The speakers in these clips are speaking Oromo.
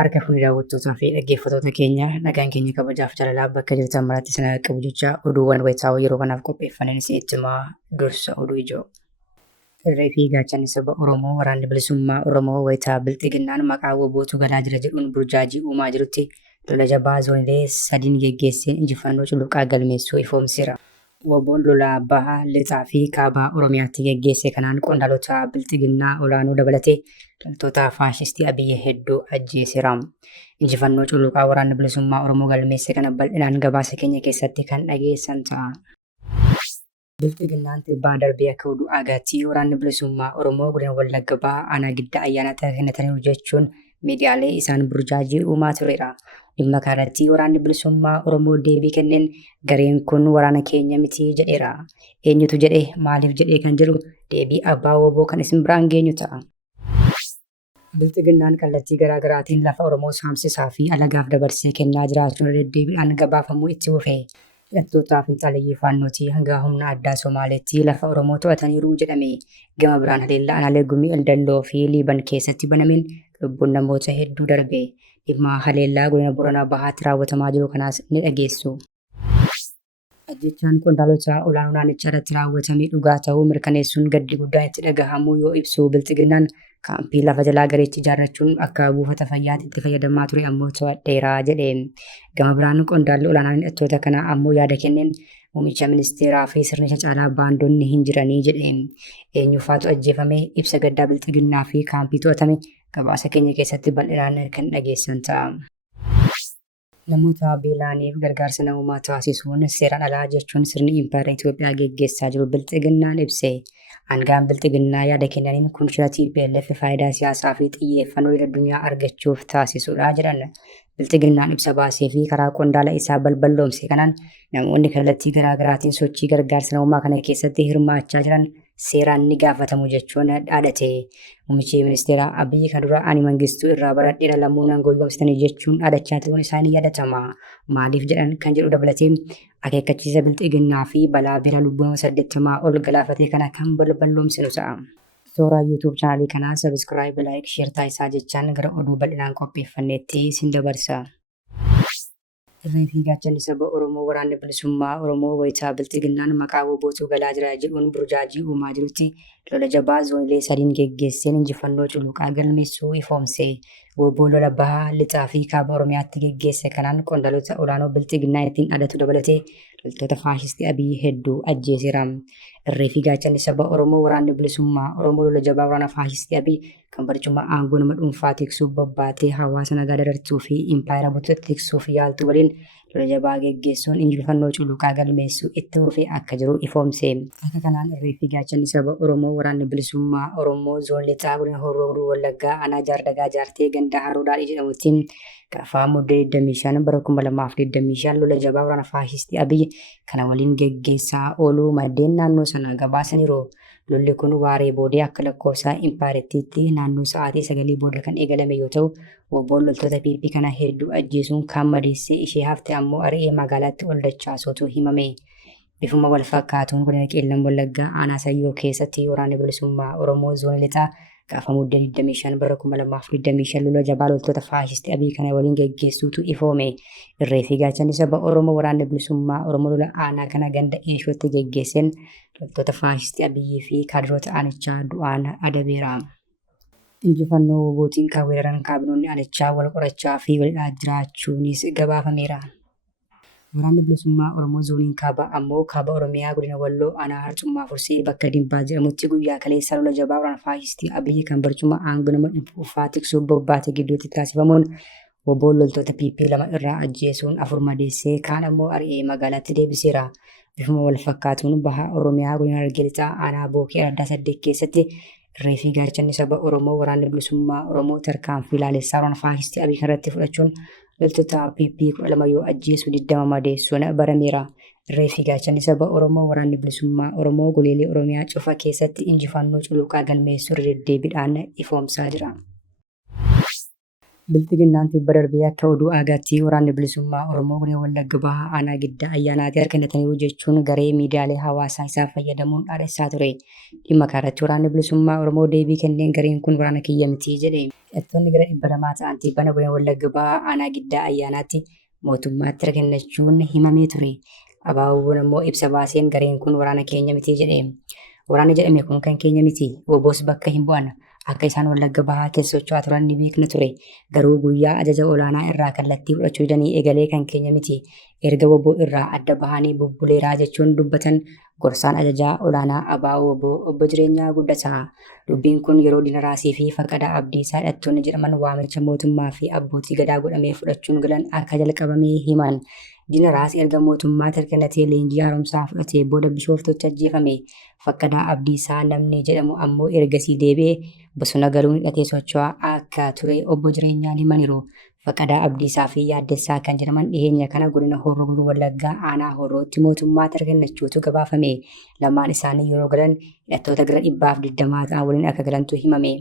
Harka fuuni daawwattootaa fi dhaggeeffattoota keenya nagaan keenya kabajaaf jaalalaa bakka jirtan maratti isin qabu jecha oduuwwan wayitaawoo yeroo kanaaf qopheeffanneen isinitti himaa dursa oduu ijoo. Irree fi gaachanni saba Oromoo waraanni bilisummaa Oromoo wayitaa bilxiginnaan maqaa WBOtu galaa jira jedhuun burjaajii uumaa jirutti lola jabaa zoonilee sadiin geggeesseen injifannoo culuqaa galmeessuu ifoomseera. WBOn lolaa bahaa lixaa fi kaabaa Oromiyaatti geggeesse kanaan qondaalota bilxiginnaa olaanoo dabalatee loltoota faashistii Abiyyi hedduu ajjeeseera. Injifannoo culuqaa waraanni bilisummaa Oromoo galmeesse kana bal'inaan gabaasa keenya keessatti kan dhageessan ta'a. Bilxiginnaan tibbaa darbee akka oduu agaatti waraanni bilisummaa Oromoo godina Wallagga Bahaa aanaa giddaa ayyaanatti kennataniiru jechuun miidiyaalee isaan burjaajii uumaa tureera. Dhimma kanarratti waraanni bilisummaa Oromoo deebii kenneen gareen kun waraana keenya miti jedheera. Eenyutu jedhe maaliif jedhee kan jedhu deebii abbaa WBO kan isin biraan geenyu ta'a. Bilxiginnaan kallattii garaagaraatiin lafa Oromoo saamsisaa fi alagaaf dabarsee kennaa jiraachuun deddeebiidhaan gabaafamuu itti fufe. Hidhattootaa fi xaaliyyii faannootii hanga humna addaa Somaaleetti lafa Oromoo to'ataniiru jedhame. Gama biraan haleellaa aanaalee Gumii Eldalloo fi Liiban keessatti banameen lubbuun namoota hedduu darbe. Dhimma haleellaa godina Booranaa Bahaatti raawwatamaa jiru kanaas ni dhageessu. Ajjechaan qondaalota olaanoo naannichaa irratti raawwatamee dhugaa ta'uu mirkaneessuun gaddi guddaan itti dhagahamuu yoo ibsu Bilxiginnaan kaampii lafa jalaa gareetti ijaarrachuun akka buufata fayyaatti itti fayyadamaa ture ammoo to'adheeraa jedhe. Gama biraan qondaalli olaanaan hidhattoota kanaa ammoo yaada kenneen muummicha ministeeraa fi sirnicha caalaa baandonni hin jiranii jedhe. Eenyufaatu ajjeefame ibsa gaddaa Bilxiginnaa fi kaampii to'atame gabaasa keenya keessatti bal'inaan kan dhageessan ta'a. Namoota beelaaniif gargaarsa namummaa taasisuun seeraan alaa jechuun sirni impaayera Itoophiyaa geggeessaa jiru Bilxiginnaan ibse. Aangaan Bilxiginnaa yaada kennaniin kun shira TPLF faayidaa siyaasaa fi xiyyeeffannoo addunyaa argachuuf taasisudha jedhan. Bilxiginnaan ibsa baasee fi karaa qondaala isaa balballoomse kanaan namoonni kallattii garaagaraatiin sochii gargaarsa namummaa kana keessatti hirmaachaa jiran seeraan ni gaafatamu jechuun dhaadate. Muummichi ministeeraa Abiyyi kan dura ani mangistuu irraa baradheera lammuun goyoomsitanii jechuun dhaadachaa turuun isaanii yaadatama. Maaliif jedhan kan jedhu dabalatee akeekkachiisa Bilxiginnaa fi balaa bira lubbuun 80 ol galaafatee kana kan balballoomsinu ta'a. Suuraa YouTube chaanalii kanaa subscribe, like, share taasisaa jechaan gara oduu bal'inaan qopheeffanneetti isin dabarsa. Irree fi gaachanni saba Oromoo waraanni bilisummaa Oromoo wayitaa Bilxiginnaan maqaa WBOtu galaa jira jedhuun burjaajii uumaa jirutti lola jabaa zoonilee sadiin geggeesseen injifannoo culuqaa galmeessuu ifoomse. WBO lola bahaa lixaa fi kaaba Oromiyaatti geggeesse kanaan qondaalota olaanoo Bilxiginnaa ittiin dhaadatu dabalatee loltoota faashistii Abiyyi hedduu ajjeeseera. Irree fi gaachanni saba Oromoo waraanni bilisummaa Oromoo lola jabaa waraana faashistii Abiyyi kan barcuma aangoo nama dhuunfaa tiksuuf bobbaatee hawaasa nagaa dadartuu fi impaayera bultoota tiksuuf yaaltu waliin lola jabaa geggeessuun injifannoo culuqaa galmeessuu itti fufee akka jiru ifoomse. Akka kanaan irree fi gaachanni saba Oromoo waraanni bilisummaa Oromoo zoon lixaa godina Horroo Guduruu Wallaggaa aanaa Jaardagaa Jaartee ganda Haroo Daadhii jedhamutti gaafa muddee 25 bara 2025 lola jabaa waraana faashistii Abiyyi kana waliin geggeessaa ooluu maddeen naannoo sana gabaasaniiru. Lolli kun waaree boodee akka lakkoofsa impaarettiitti naannoo sa'aatii 9 booda kan eegalame yoo ta'u, WBOn loltoota PP kana hedduu ajjeesuun kan madeessee ishee hafte ammoo ari'ee magaalaatti ol dachaasuutu himame. Bifuma wal fakkaatuun godina Qeellam Wallaggaa aanaa Sayyoo keessatti waraanni bilisummaa Oromoo zoonii lixaa gaafa muddee 25 bara 2025 lola jabaa loltoota faashistii Abiyyi kana waliin geggeessuutu ifoome. Irree fi gaachanni saba Oromoo waraanni bilisummaa Oromoo lola aanaa kana ganda Eeshootti geggeesseen loltoota faashistii Abiyyii fi kaadiroota aanichaa du'aan adabeera. Injifannoo WBOtiin kan weeraran kaabinoonni aanichaa wal qorachaa fi walidhaa jiraachuunis gabaafameera. Waraanni bilisummaa Oromoo zooniin kaaba ammoo kaaba Oromiyaa godina Walloo aanaa Harcummaa Fursee bakka Dimbaa jedhamutti guyyaa kaleessa lola jabaa waraana faashistii Abiyyi kan barcuma aangoo nama dhuunfaa tiksuuf bobbaate gidduutti taasifamuun WBOn loltoota PP 2 irraa ajjeesuun 4 madeessee kaan ammoo ari'ee magaalaatti deebiseera. Bifuma wal fakkaatuun baha Oromiyaa godina Harargee lixaa aanaa Bookee Ardaa 8 keessatti irree fi gaachanni saba Oromoo waraanni bilisummaa Oromoo tarkaanfii ilaalessaa waraana faashistii Abiyyi kanarratti fudhachuun loltoota PP 12 yoo ajjeesu 20 madeessuun barameera. Irree fi gaachanni saba Oromoo waraanni bilisummaa Oromoo goleelee Oromiyaa cufa keessatti injifannoo culuqaa galmeessuu deddeebiidhaan ifoomsaa jira. Bilxiginnaan tibba darbee akka oduu aagaatti waraanni bilisummaa Oromoo godina Wallagga Bahaa aanaa Giddaa ayyaanaatii harkannatanii jechuun garee miidiyaalee hawaasaa isaa fayyadamuun dhaadessaa ture. Dhimma kanarratti waraanni bilisummaa Oromoo deebii kenneen gareen kun waraana kiyya miti jedhe. Hidhattoonni gara 200 ta'an tibbana godina Wallagga Bahaa aanaa Giddaa ayyaanaatti mootummaatti harkannachuun himamee ture. Abaaboon immoo ibsa baaseen gareen kun waraana keenya miti jedhe. Waraanni jedhame kun kan keenya miti. Woboos bakka hin bu'an. Akka isaan Wallagga Bahaa keessa socho'aa turan ni beekna ture. Garuu guyyaa ajaja olaanaa irraa kallattii fudhachuu didanii eegalee kan keenya miti. Erga woboo irraa adda bahanii bubbuleeraa jechuun dubbatan gorsaan ajajaa olaanaa ABO woboo obbo Jireenyaa Guddataa. Dubbiin kun yeroo Dinaraasii fi Faqadaa Abdiisaa hidhattoonni jedhaman waamicha mootummaa fi abbootii gadaa godhamee fudhachuun galan akka jalqabamee himan. Dinaraas erga mootummaa harkannatee leenjii haaromsaa fudhatee booda Bishooftutti ajjeefame. Faqadaa Abdiisaa namni jedhamu ammoo ergasii deebi'ee bosona galuun hidhatee socho'aa akka ture obbo Jireenyaan himaniiru. Faqadaa Abdiisaa fi Yaaddessaa kan jedhaman dhiyeenya kana godina Horroo Guduruu Wallaggaa aanaa Horrootti mootummaatti harkannachuutu gabaafame. Lamaan isaanii yeroo galan hidhattoota gara 120 ta'an waliin akka galantu himame.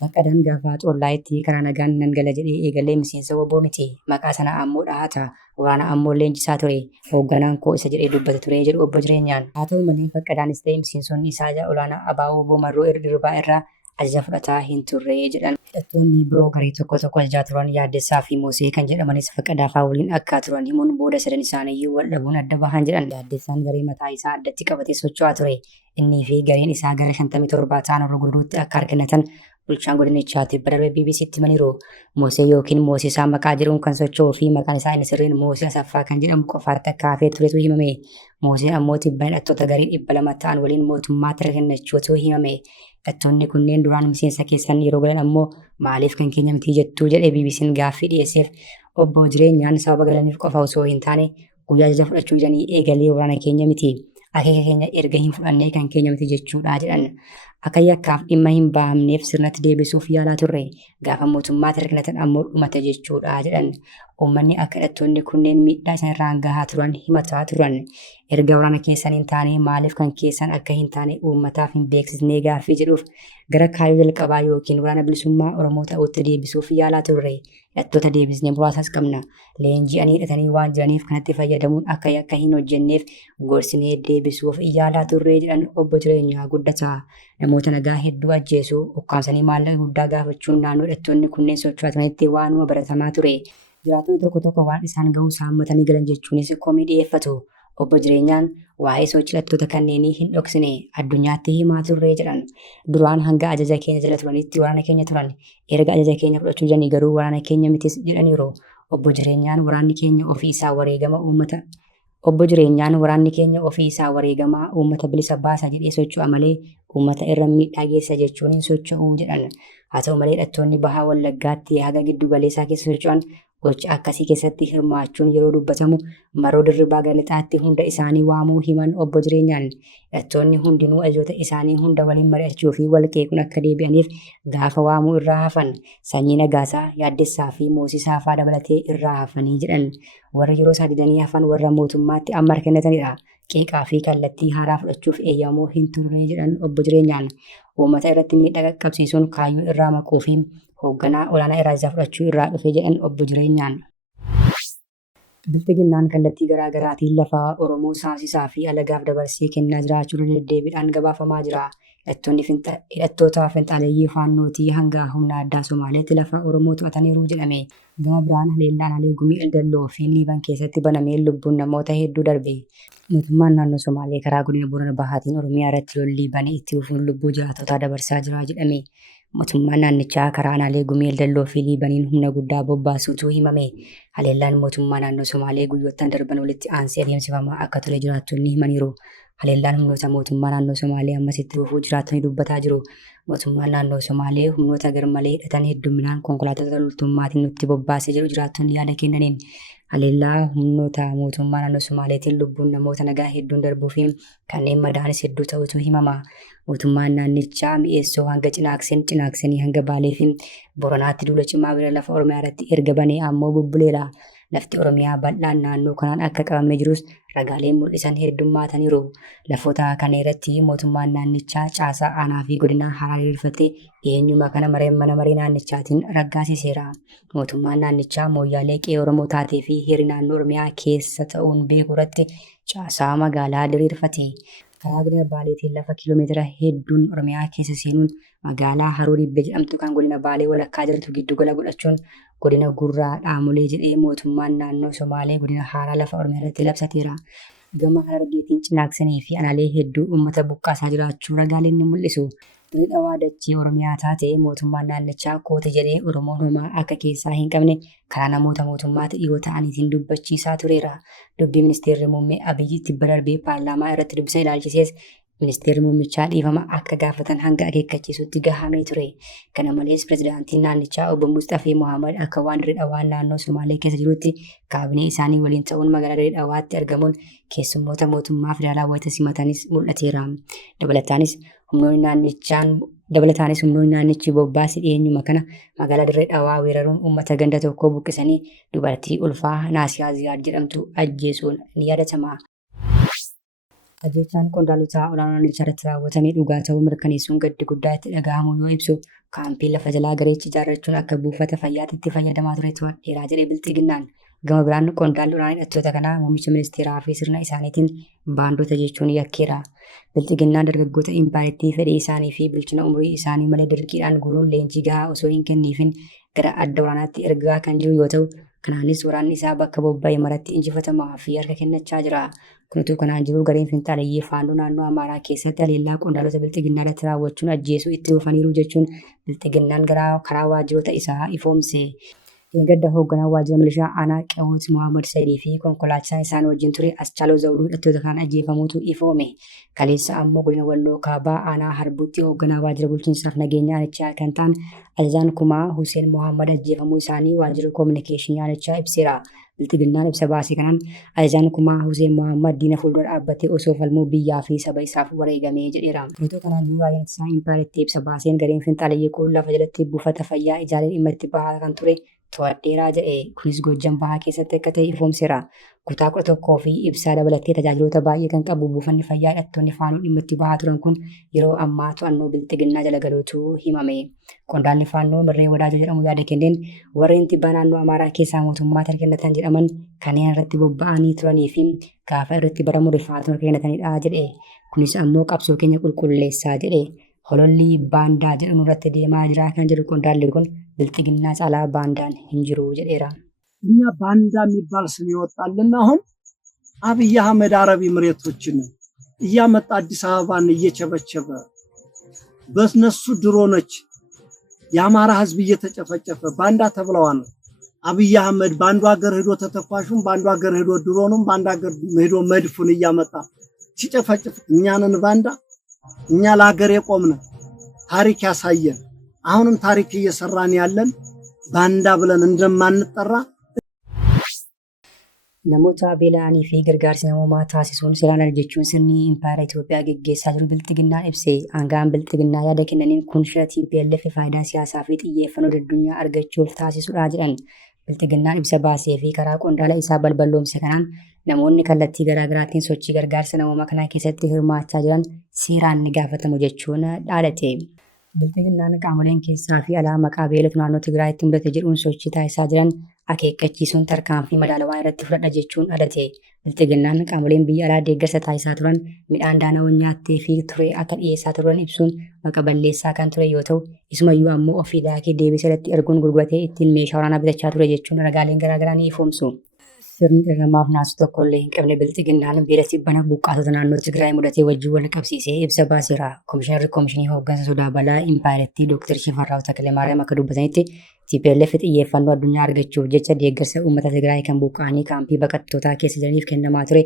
Faqadaan gaafa xollaayitti karaa nagaan nan gala jedhee eegalee miseensa woboo miti. Maqaa sana ammoo dhahata. Waraana ammoo leenjisaa ture. Hoogganaan koo isa jedhee dubbata ture jedhu obbo Jireenyaan. Haa ta'u malee Faqadaanis ta'e miseensonni isaa olaanaa ABO woboo marroo dirribaa irraa ajaja fudhataa hin turre jedhan. Hidhattoonni biroo garee tokko ajajaa turan Yaaddessaa fi Moosee kan jedhamanis Faqadaa fa'aa waliin akka turan himuun booda sadan isaaniiyyuu wal dhabuun adda bahan jedhan. Yaaddessaan garee mataa isaa addatti qabatee socho'aa ture. Innii fi gareen isaa gara 57 ta'an Horroo Guduruutti akka harkannatan bulchaan godinichaatti badarbee BBC'tti himaniiru. Moosee yookiin Moosisaa maqaa jedhuun kan socho'uu fi maqaan isaa inni sirriin Moosee Asaffaa kan jedhamu qofaatti akka hafee turetu himame. Moosee ammoo tibba hidhattoota garee 200 ta'an waliin mootummaatti harkannachuutu himame. Hidhattoonni kunneen duraan miseensa keessan yeroo galan ammoo maaliif kan keenya miti jettuu jedhee BBC'n gaaffii dhiyeesseef obbo Jireenyaan sababa galaniif qofa osoo hin taane guyyaa ajaja fudhachuu didanii eegalee waraana keenya miti. Akeeka keenya erga hin fudhannee kan keenya miti jechuudha jedhan. Akka yakkaaf dhimma hin bahamneef sirnatti deebisuuf yaalaa turre. Gaafa mootummaatti harkannatan ammoo dhumate jechuudha jedhan. Uummanni akka hidhattoonni kunneen miidhaa isaan irraan gahaa turan himataa turan. Erga waraana keessan hin taane maaliif kan keessan akka hin taane uummataaf hin beeksisnee gaaffii jedhuuf gara kaayyoo jalqabaa yookiin waraana bilisummaa Oromoo ta'utti deebisuuf yaalaa turre. Hidhattoota deebisnee muraasas qabna. Leenji'anii hidhatanii waan jiraniif kanatti fayyadamuun akka hin hojjenneef gorsinee deebisuuf yaalaa turre jedhan obbo Jireenyaa Guddataa. Namoota nagaa hedduu ajjeesuu, ukkaamsanii maallaqa guddaa gaafachuun naannoo hidhattoonni kunneen socho'atanitti waanuma baratamaa ture. Jiraattonni tokko waan isaan gahuu saammatanii galan jechuunis komii dhiyeeffatu. Obbo Jireenyaan waa'ee sochii hidhattoota kanneenii hin dhoksine addunyaatti himaa turre jedhan. Duraan hanga ajaja keenya jala turanitti waraana keenya turan. Erga ajaja keenya fudhachuu didanii garuu waraana keenya mitis jedhaniiru. Obbo Jireenyaan waraanni keenya ofii isaa wareegama uummata bilisa baasa jedhee socho'a malee uummata irra miidhaa geessa jechuun hin socho'uu jedhan. Haa ta'u malee hidhattoonni bahaa Wallaggaatti haga giddu galeessaa keessa socho'an gocha akkasii keessatti hirmaachuun yeroo dubbatamu maroo dirribaa galixaatti hunda isaanii waamuu himan obbo Jireenyaan. Hidhattoonni hundinuu ajajoota isaanii hunda waliin mari'achuu fi wal qeequun akka deebi'aniif gaafa waamuu irraa hafan. Sanyii Nagaasaa, Yaaddessaa fi Moosisaa fa'aa dabalatee irraa hafanii jedhan. Warra yeroo isaa didanii hafan warra mootummaatti amma harkannatanidha. Qeeqaa fi kallattii haaraa fudhachuuf eeyyamoo hin turre jedhan obbo Jireenyaan. Uummata irratti miidhaa qaqqabsiisuun kaayyoo irraa maquu fi hoogganaa olaanaa irraa isaa fudhachuu irraa dhufe jedhan obbo Jireenyaan. Bilxiginnaan kallattii garaa garaatiin lafa Oromoo saasisaa fi alagaaf dabarsee kennaa jiraachuun deddeebiidhaan gabaafamaa jira. Hidhattoota finxaaleeyyii faannootii hanga humna addaa Somaaleetti lafa Oromoo to'ataniiru jedhame. Gama biraan haleellaan Alee Gumii Eldalloo fi Liiban keessatti banamee lubbuun namoota hedduu darbe. Mootummaan naannoo Somaalee karaa godina Boorana Bahaatiin Oromiyaa irratti lolli banee itti fufuun lubbuu jiraattotaa dabarsaa jira jedhame. Mootummaan naannichaa karaa Alee Gumii Eldalloo fi Liibaniin humna guddaa bobbaasuutu himame. Haleellaan mootummaa naannoo Somaalee guyyoottan darban walitti aansee adeemsifamaa akka ture jiraattonni himaniiru. Haleellaan humnoota mootummaa naannoo Somaalee ammas itti fufuu jiraattonni dubbataa jiru. Mootummaan naannoo Somaalee humnoota garmalee hidhatan hedduminaan konkolaattota loltummaatiin nutti bobbaasee jedhu jiraattonni yaada kennaniin. Haleellaa humnoota mootummaa naannoo Somaaleetiin lubbuun namoota nagaa hedduun darbuu fi kanneen madaanis hedduu ta'utu himama. Mootummaan naannichaa mi'eessoo hanga cinaaksanii hanga Baalee fi Boranaatti duula cimaa bira lafa Oromiyaa irratti erga banee ammoo bubbuleera. lafti Oromiyaa bal'aan naannoo kanaan akka qabamee jirus ragaaleen mul'isan heddummaataniiru. Lafoota kana irratti mootummaan naannichaa caasaa aanaa fi godina haaraa diriirfatee eenyuma kana mana marii naannichaatiin raggaasiseera. Mootummaan naannichaa mooyyaalee qe'ee Oromoo taatee fi heerri naannoo Oromiyaa keessa ta'uun beekuu irratti caasaa magaalaa diriirfate. Karaa godina Baaleetiin lafa kiiloomeetira hedduun Oromiyaa keessa seenuun magaalaa Haroo Dibbee jedhamtu kan godina Baalee walakkaa jirtu giddugala godhachuun godina Gurraa Dhaamolee jedhee mootummaan naannoo Somaalee godina haaraa lafa Oromiyaa irratti labsateera. Gama Harargeetiin Cinaaksanii fi Anaalee hedduu uummata buqqaasaa jiraachuu ragaaleen ni mul'isu. Dirree dhawaa dachee Oromiyaa taate mootummaan naannichaa koote jedhee Oromoon homaa akka keessaa hin qabne karaa namoota mootummaatti dhiyoo ta'aniitiin dubbachiisaa tureera. Dubbii ministeerri muummee Abiyyi tibba darbee paarlaamaa irratti dubbisa ilaalchisees ministeerri muummichaa dhiifama akka gaafatan hanga akeekkachiisutti gahamee ture. Kana malees pirezidaantiin naannichaa obbo Mustafee Mohaammed akka waan dirree dhawaa naannoo Somaalee keessa jirutti kaabinee isaanii waliin ta'uun magaalaa dirree dhawaatti argamuun keessummoota mootummaa federaalaa wayita simatanis mul'ateera. Dabalataanis humnoonni naannichi bobbaase dhiyeenyuma kana magaalaa dirree dhawaa weeraruun uummata ganda tokkoo buqqisanii dubartii ulfaa Naasiyaa Ziyaad jedhamtu ajjeesuun ni yaadatama. Ajjechaan qondaaltota olaanoo naannichaa irratti raawwatamee dhugaa ta'uu mirkaneessuun gaddi guddaa itti dhaga'amu yoo ibsu kaampii lafa jalaa gareechi ijaarrachuun akka buufata fayyaatti itti fayyadamaa ture dheeraa jedhee bilxiginnaan. Gama biraan qondaalli olaanaa hidhattoota kanaa muummicha ministeeraa fi sirna isaaniitiin baandota jechuun yakkeera. Bilxiginnaan dargaggoota impaayirtii fedhii isaanii fi bilchina umurii isaanii malee dirqiidhaan guuruun leenjii gahaa osoo hin kenniifin gara adda waraanaatti ergaa kan jiru yoo ta'u, kanaanis waraanni isaa bakka bobba'e maratti injifatamaa fi harka kennachaa jira. Kunutu kanaan jiru gareen finxaaleeyyii faannoo naannoo Amaaraa keessatti haleellaa qondaaltota bilxiginnaa irratti raawwachuun ajjeesuu itti fufaniiru jechuun bilxiginnaan karaa waajjiroota isaa ifoomse. Gadda hoogganaa waajjira milishaa aanaa Qe'oot Mohaammed Saidii fi konkolaachisaa isaan wajjin ture Aschaaloo Zawuduu hidhattoota kaan ajjeefamuutu ifoome. Kaleessa ammoo godina Walloo Kaabaa aanaa Harbuutti hoogganaa waajjira bulchiinsaaf nageenya aanichaa kan ta'an ajajaan kumaa Huseen Mohaammed ajjeefamuu isaanii waajjira koominikeeshinii aanichaa ibseera. Bilxiginnaan ibsa baasee kanaan ajajaan kumaa Huseen Mohaammed diina fuuldura dhaabbatee osoo falmuu biyyaa fi saba isaaf wareegamee jedheera. Kunutu kanaan jiru raayaan isaa impaayiritti ibsa baaseen gareen finxaaleeyyii kun lafa jalatti buufata fayyaa ijaaree dhimma itti bahaa kan ture to'adheeraa jedhe. Kunis Gojjam Bahaa keessatti akka ta'e ifoomseera. Kutaa 11 fi ibsaa dabalatee tajaajiloota baay'ee kan qabu buufanni fayyaa hidhattoonni faanoo dhimma itti bahaa turan kun yeroo ammaa to'annoo bilxiginnaa jala galuutu himame. Qondaalli faannoo Mirree Wadaajoo jedhamu yaada kenneen warreen tibbaa naannoo Amaaraa keessaa mootummaa kennatan jedhaman kanneen irratti bobba'anii turanii fi gaafa irratti baramu rifaatuma kennatanidha jedhe. Kunis ammoo qabsoo keenya qulqulleessaa jedhe. Hololli baandaa jedhamu irratti deemaa jira kan jedhu qondaalli kun bilxiginnaa caalaa baandaan hin jiru jedheera. እኛ ባንዳ የሚባል ስም ይወጣልና አሁን አብይ አህመድ አረብ ኤሚሬቶችን እያመጣ አዲስ አበባን እየቸበቸበ በእነሱ ድሮኖች የአማራ ህዝብ እየተጨፈጨፈ ባንዳ ተብለዋል። አብይ አህመድ ባንዱ ሀገር ሄዶ ተተኳሹም ባንዱ ሀገር ሄዶ ድሮኑም ባንዱ ሀገር ሄዶ መድፉን እያመጣ ሲጨፈጭፍ እኛንን ባንዳ እኛ ለሀገር የቆምን ታሪክ ያሳየን አሁንም ታሪክ እየሰራን ያለን ባንዳ ብለን እንደማንጠራ namoota beela'anii fi gargaarsa namoomaa taasisuun seeraan jechuun sirni impaayera Itoophiyaa geggeessaa jiru bilxiginnaan ibse. Aangaan bilxiginnaa yaada kennaniin kun shira TPLF faayidaa siyaasaa fi xiyyeeffannoo addunyaa argachuuf taasisudha jedhan. Bilxiginnaan ibsa baasee fi karaa qondaala isaa balballoomse kanaan namoonni kallattii garaagaraatiin sochii gargaarsa namoomaa kanaa keessatti hirmaachaa jiran seeraan ni gaafatamu jechuun dhaadate. Bilxiginnaan qaamoleen keessaa fi alaa maqaa beelatu naannoo Tigraayitti mudate jedhuun sochii taasisaa jiran akeekkachiisuun tarkaanfii madaalawaa irratti fudhadha jechuun dhaadate. Bilxiginnaan qaamoleen biyya alaa deeggarsa taasisaa turan midhaan daanawwan nyaattee fi ture akka dhiyeessaa turan ibsuun maqa balleessaa kan ture yoo ta'u, isumayyuu ammoo ofii daakee deebisee irratti erguun gurguratee ittiin meeshaa waraanaa bitachaa ture jechuun ragaaleen garaagaraa ni ifoomsu. Sirni dheeramaaf naasu tokkollee hin qabne bilxiginnaan beela tibbana buqqaatota naannoo Tigraay mudatee wajjin wal qabsiisee ibsa baaseera. Komishinarri Komishinii Hooggansa Sodaa Balaa Impaayiritti Dr. Shifarraa'u Takilemaariyaam akka dubbatanitti TPLF xiyyeeffannoo addunyaa argachuuf jecha deeggarsa uummata Tigraay kan buqqaanii kaampii baqattootaa keessa jiraniif kennamaa ture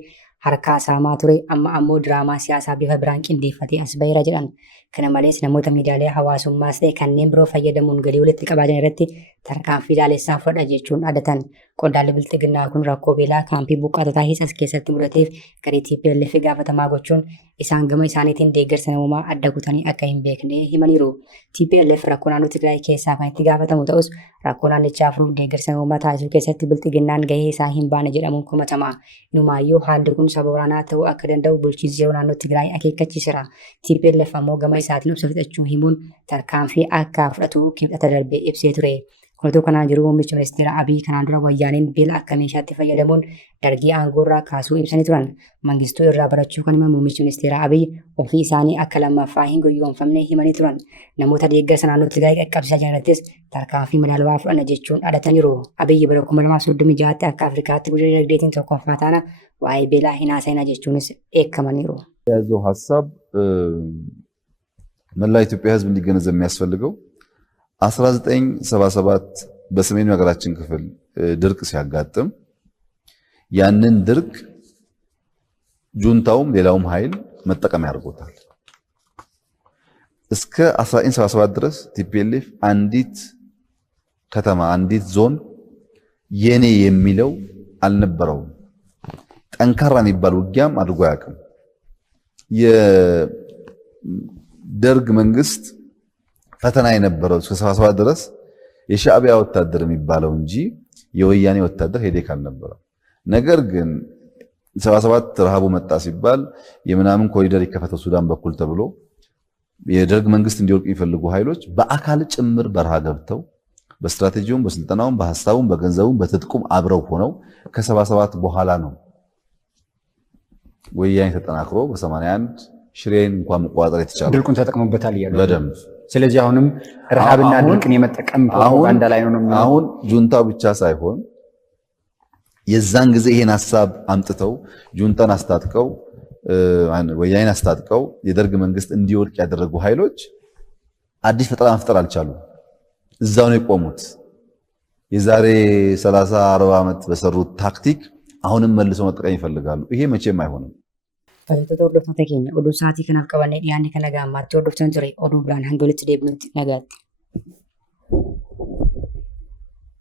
harkaa saamaa ture amma ammoo diraamaa siyaasaa bifa biraan qindeeffatee as baheera jedhan. Kana malees namoota miidiyaalee hawaasummaas ta'e kanneen biroo fayyadamuun galii walitti qabatan irratti tarkaanfii ilaalessaa fudhadha jechuun dhaadatan. Qondaalli bilxiginnaa kun rakkoo beelaa kaampii buqqaatotaa Hiisas keessatti mudateef garee TPLF gaafatamaa gochuun isaan gama isaaniitiin deeggarsa namoomaa adda kutanii akka hin beekne himaniiru. TPLF rakkoo naannoo Tigraay keessaa kan itti gaafatamu ta'us rakkoo naannichaa furuuf deeggarsa uummataa taasisuu keessatti bilxiginnaan gahee isaa hin baane jedhamuun komatama. Inumaayyuu haalli kun sababa waraanaa ta'uu akka danda'u bulchiinsi yeroo naannoo Tigraay akeekkachiiseera. TPLF ammoo gama isaatiin obsa fixachuu himuun tarkaanfii akka fudhatu kibxata darbee ibsee ture. Kunis kanaan jiru muummichi ministeera Abiy kanaan dura wayyaaniin beela akka meeshaatti fayyadamuun dargii aangoorraa kaasuu ibsanii turan. Mangistuu irraa barachuu kan himan muummichi ministeera Abiy ofii isaanii akka lammaffaa hin gowwoomfamne himanii turan. Namoota deeggarsa naannoo Tigraay qaqqabsiisaa jiranittis tarkaanfii madaalawaa fudhanna jechuun dhaadhataniiru. Abiy bara 2036 akka Afrikaatti guddina dinagdeetiin tokkoffaa taana waa'ee beelaa hin haasa'inaa jechuunis eekamaniiru. የያዘው ሐሳብ መላ ኢትዮጵያ ሕዝብ እንዲገነዘብ የሚያስፈልገው 1977 በሰሜኑ ሀገራችን ክፍል ድርቅ ሲያጋጥም ያንን ድርቅ ጁንታውም ሌላውም ኃይል መጠቀሚያ አድርጎታል። እስከ 1977 ድረስ ቲፒኤልኤፍ አንዲት ከተማ አንዲት ዞን የኔ የሚለው አልነበረውም። ጠንካራ የሚባል ውጊያም አድርጎ አያውቅም። የደርግ መንግስት ፈተና የነበረው እስከ 77 ድረስ የሻዕቢያ ወታደር የሚባለው እንጂ የወያኔ ወታደር ሄዴክ አልነበረም። ነገር ግን 77 ረሃቡ መጣ ሲባል የምናምን ኮሪደር ይከፈተው ሱዳን በኩል ተብሎ የደርግ መንግስት እንዲወርቅ የሚፈልጉ ኃይሎች በአካል ጭምር በረሃ ገብተው በስትራቴጂውም በስልጠናውም በሐሳቡም በገንዘቡም በትጥቁም አብረው ሆነው ከ77 በኋላ ነው ወያኔ ተጠናክሮ በ81 ሽሬን እንኳን መቋጠር የተቻለው። ድርቁን ተጠቅሞበታል ይላል በደንብ። ስለዚህ አሁንም ረሃብና ድርቅን የመጠቀም ፕሮፓጋንዳ ላይ ነው። አሁን ጁንታው ብቻ ሳይሆን የዛን ጊዜ ይሄን ሐሳብ አምጥተው ጁንታን አስታጥቀው ወያኔን አስታጥቀው የደርግ መንግስት እንዲወድቅ ያደረጉ ኃይሎች አዲስ ፈጠራ መፍጠር አልቻሉም። እዛው ነው የቆሙት። የዛሬ 30 40 ዓመት በሰሩት ታክቲክ አሁንም መልሶ መጠቀም ይፈልጋሉ። ይሄ መቼም አይሆንም። Fayyadamtoota hordoftoota keenya oduu sa'aatii kanaaf qabannee dhiyaanne kana gaammaatti hordoftan ture oduu biraan hanga walitti deebinutti nagaatti.